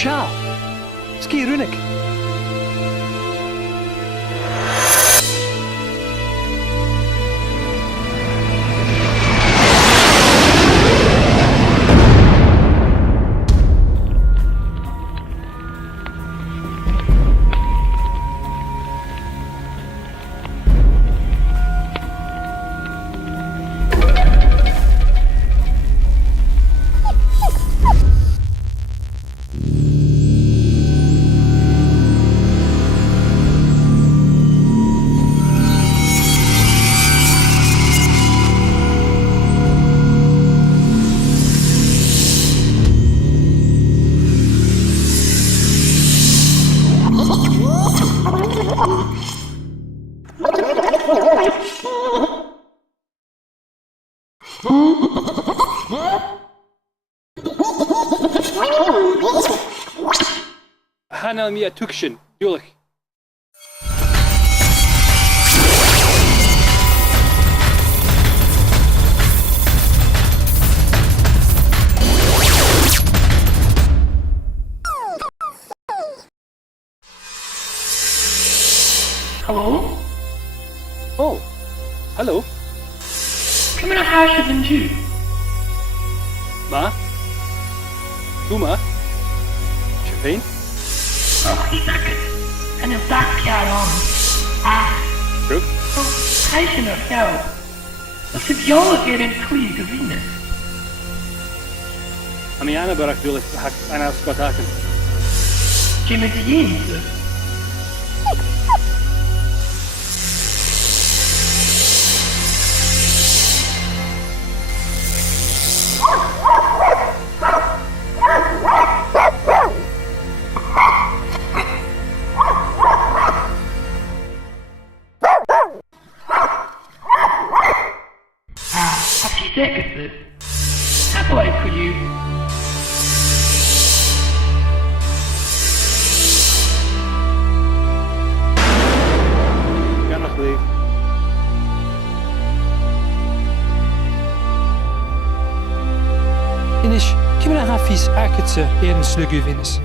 chall. Ski runig. Hanal mi a tukshin, Julich. Hello? Oh, hello. Come in a hash of FilmG. Ma? Uma? Faighinn? Oh, he's agus. And his back cat on. True? Oh, faighinn of hell. As if y'all get in clean to Venus. Ami ana barak Julich hak ana skotaken. Jimmy the Yins. Säkert. How like for you? Ganach leave. Inish, kim na hafis aketse een slugu vinnes.